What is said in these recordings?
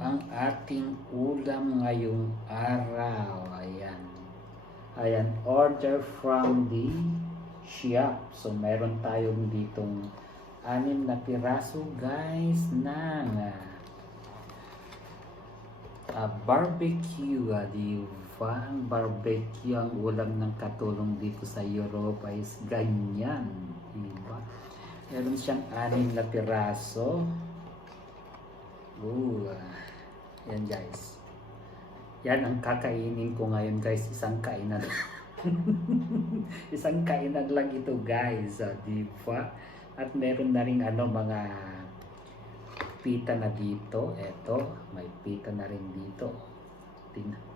ang ating ulam ngayong araw. Ayan. Ayan, order from the shop. So, meron tayong ditong 6 na piraso, guys, ng barbecue. Di ba? Ang barbecue, ang ulam ng katulong dito sa Europa is ganyan. Di ba? Meron siyang 6 na piraso. Yan guys. Yan ang kakainin ko ngayon guys. Isang kainan. Isang kainan lang ito guys. Di ba? At meron na rin mga pita na dito. Eto, may pita na rin dito. Tingnan.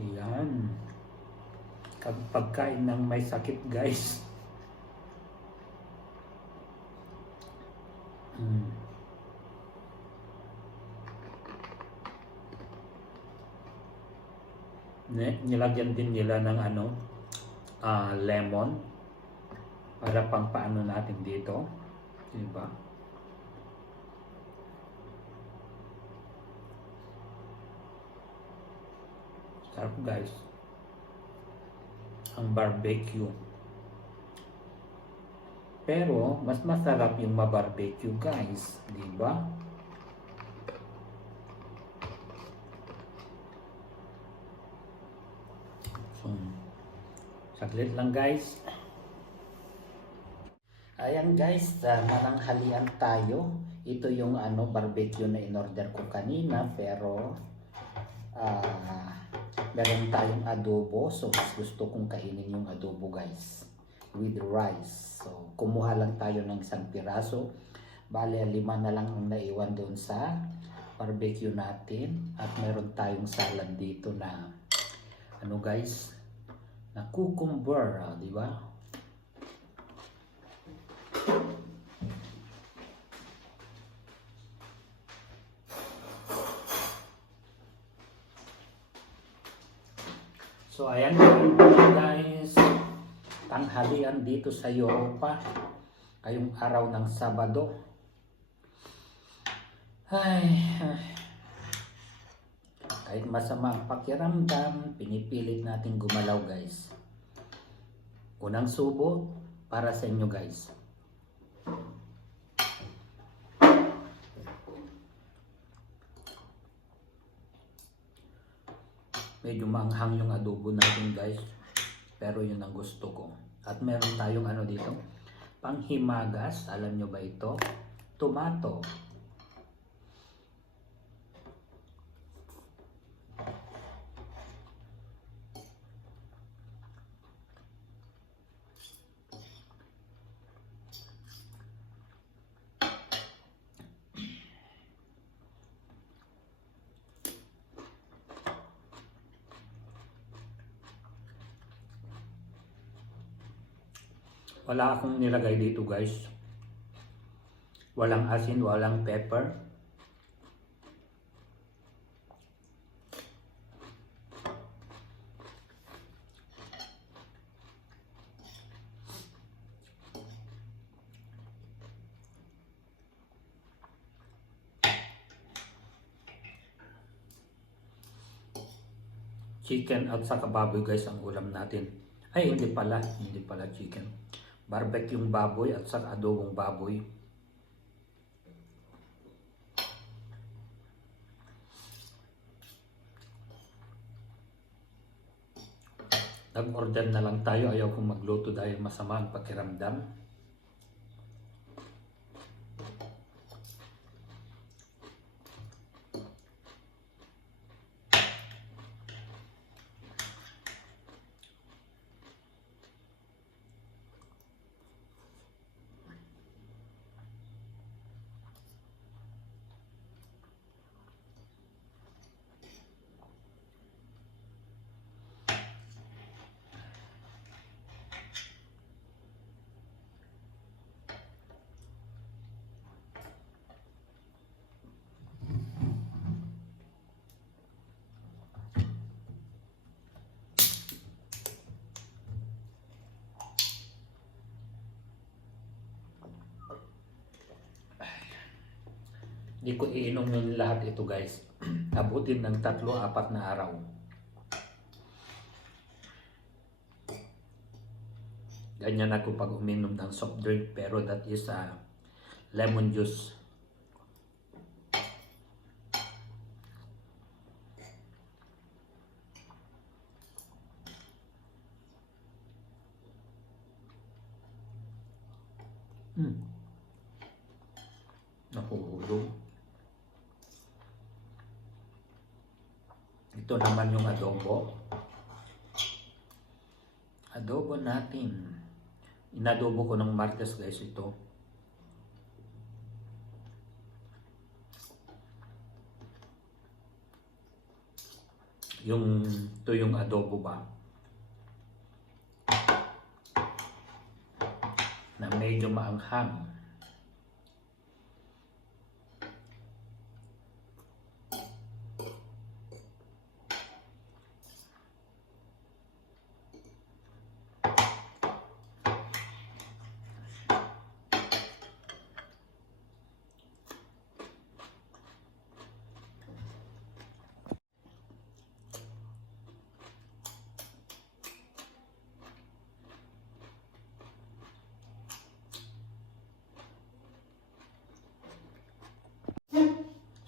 Ayan. Pagkain ng may sakit guys. Nilagyan din nila ng lemon para pang paano natin dito, diba? Sarap guys ang barbecue, pero mas masarap yung ma-barbecue guys, diba? So, saglit lang guys. Ayan guys, mananghalian tayo. Ito yung barbecue na in-order ko kanina, pero meron tayong adobo. So mas gusto kong kainin yung adobo guys with rice. So kumuha lang tayo ng 1 piraso. Bale 5 na lang ang naiwan doon sa barbecue natin. At meron tayong salad dito na guys, na cucumber, di ba? So ayan guys, tanghalian dito sa Europa, ngayong araw ng Sabado. Kahit masama ang pakiramdam, pinipilit natin gumalaw guys. Unang subo para sa inyo guys. Medyo maanghang yung adobo natin guys, pero yun ang gusto ko. At meron tayong dito, panghimagas. Alam nyo ba ito? Tomato. Wala akong nilagay dito guys. Walang asin, walang pepper. Chicken at saka baboy guys ang ulam natin. Ay, hindi pala chicken. Barbecue yung baboy at saka adobong baboy. Nag-order na lang tayo, ayaw kong magluto dahil masama ang pakiramdam. Hindi ko iinumin lahat ito guys. Abutin ng 3-4 na araw. Ganyan ako pag uminom ng soft drink, pero that is lemon juice. Nahuhulog. Ito naman yung adobo. Adobo natin. Inadobo ko ng Martes guys ito. Ito yung adobo ba? Na medyo maanghang.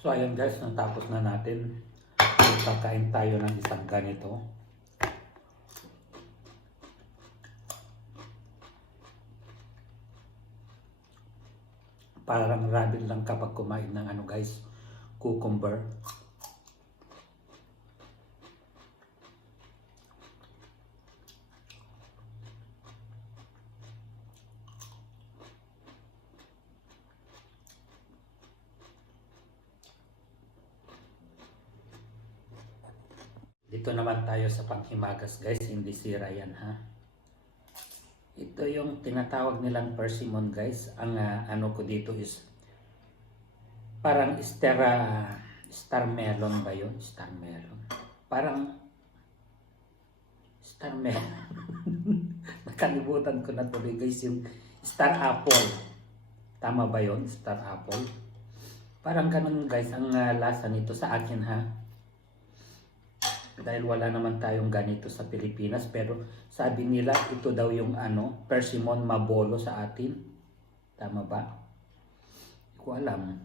So ayun guys, natapos na natin. Kakain tayo ng isang ganito. Parang rabbit lang kapag kumain ng ano guys, cucumber. Dito naman tayo sa panghimagas guys, hindi sira yan ha. Ito yung tinatawag nilang persimmon guys. Ang ano ko dito is parang star melon ba yun? Star melon. Parang star melon. Nakalimutan ko na tuloy guys yung star apple. Tama ba yun? Star apple. Parang ganun guys ang lasa nito sa akin ha. Dahil wala naman tayong ganito sa Pilipinas, pero sabi nila ito daw yung persimmon mabolo sa atin. Tama ba? Hindi ko alam.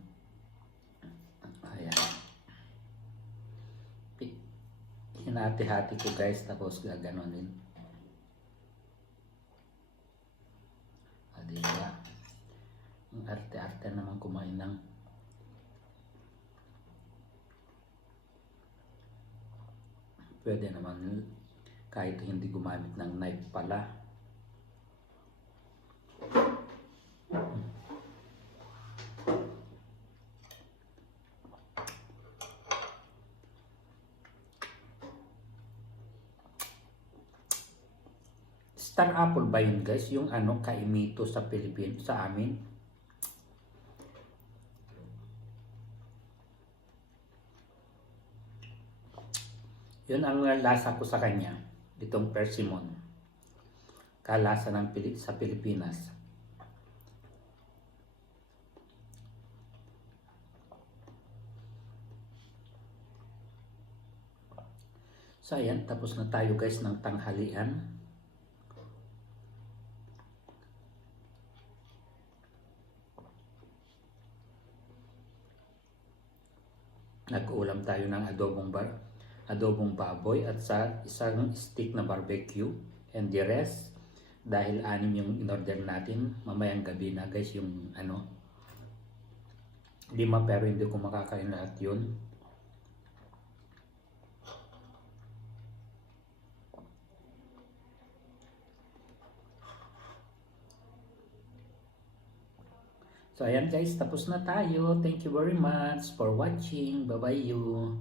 Ayan. Hinati-hati ko guys, tapos gaganonin. Diba? Ang arte-arte naman kumain ng pwede naman kahit hindi gumamit ng knife pala. Star apple ba yun guys? Yung kaimito sa Pilipinas, sa amin? Yun ang lasa ko sa kanya, itong persimmon. Kalasa ng sa Pilipinas. So ayan, tapos na tayo guys ng tanghalian. Nag-ulam tayo ng adobong baboy at sa isang stick na barbecue, and the rest dahil 6 yung in-order natin, mamayang gabi na guys yung 5, pero hindi ko makakain lahat yun. So ayan guys, tapos na tayo. Thank you very much for watching. Bye bye you.